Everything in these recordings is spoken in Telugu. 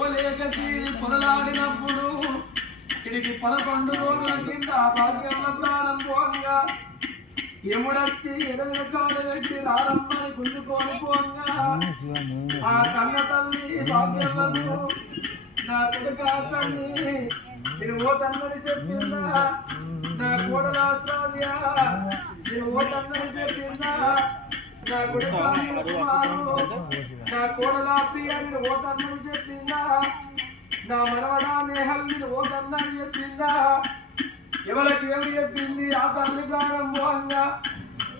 ఓలేకచి పొరలాడినప్పుడు ఇడికి 11 రోజుల కింద భాగ్యంలో ప్రాణం పోగా ఎముడొచ్చి ఎదురు కాలు పెట్టి రారమ్మని గుంజుకొని పోగా ఆ కన్న తల్లి భాగ్యంలో నా కొడుకు తల్లి నేను ఓతన్నని చెప్పిందా నా కోడలాస్త్రాద్యా నేను ఓతన్నని చెప్పిందా నా కొడుకు నా కోడలాప్రియాన్ని ఓతన్నని చెప్పిందా నా మనవడా నేహల్ని ఓతన్నని చెప్పిందా ఎవరికి ఏమి చెప్పింది ఆ తల్లి ప్రారంభంగా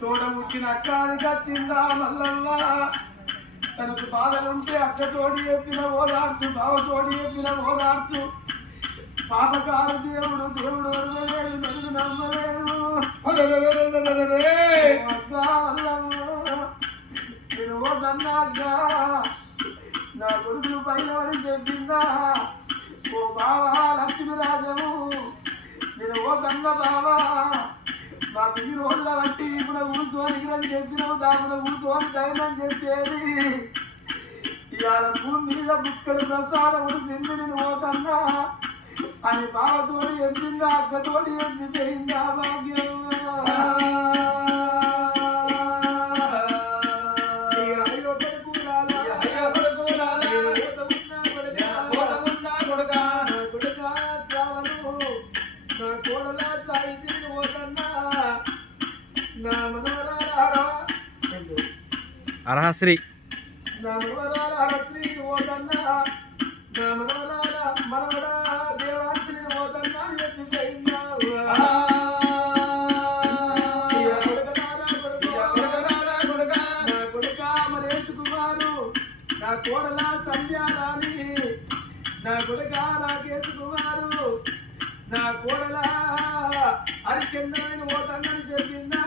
తోడముచ్చిన అక్కానికి వచ్చిందా మల్లల్లా తనకు బాధలుంటే అక్క తోడి చెప్పిన ఓదార్చు బావ తోడి చెప్పిన ఓదార్చు పాపకారు దేవుడు దేవుడు వరలేడు నన్ను నమ్మలేడు నేను ఓదన్నాగా నా కొడుకులు పైన అని చెప్పిందా ఓ బావా లక్ష్మీరాజము నేను ఓదన్న బావా మాకు ఈ రోజుల బట్టి ఇప్పుడు కూర్చొని చెప్పినావు దాని కూర్చొని ధైర్యం చెప్పేది ఇవాళ భూమి మీద బుక్కలు ప్రసాదముడు సింధు నేను పోతన్నా అని బావతో చెప్పిందా అక్కతోటి చెప్పిపోయిందా భాగ్యం అర్హశ్రీ నా కోడలా సంధ్యారాణి నా కొడుక నాకేసు కుమారు నా కోడలా హరిచంద్రుని ఓతన్నని చెప్పిందా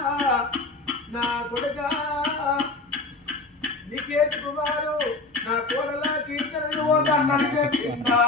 నా కొడుక నీకేసు కుమారు నా కోడలా కీర్తనని ఓతన్నని చెప్పిందా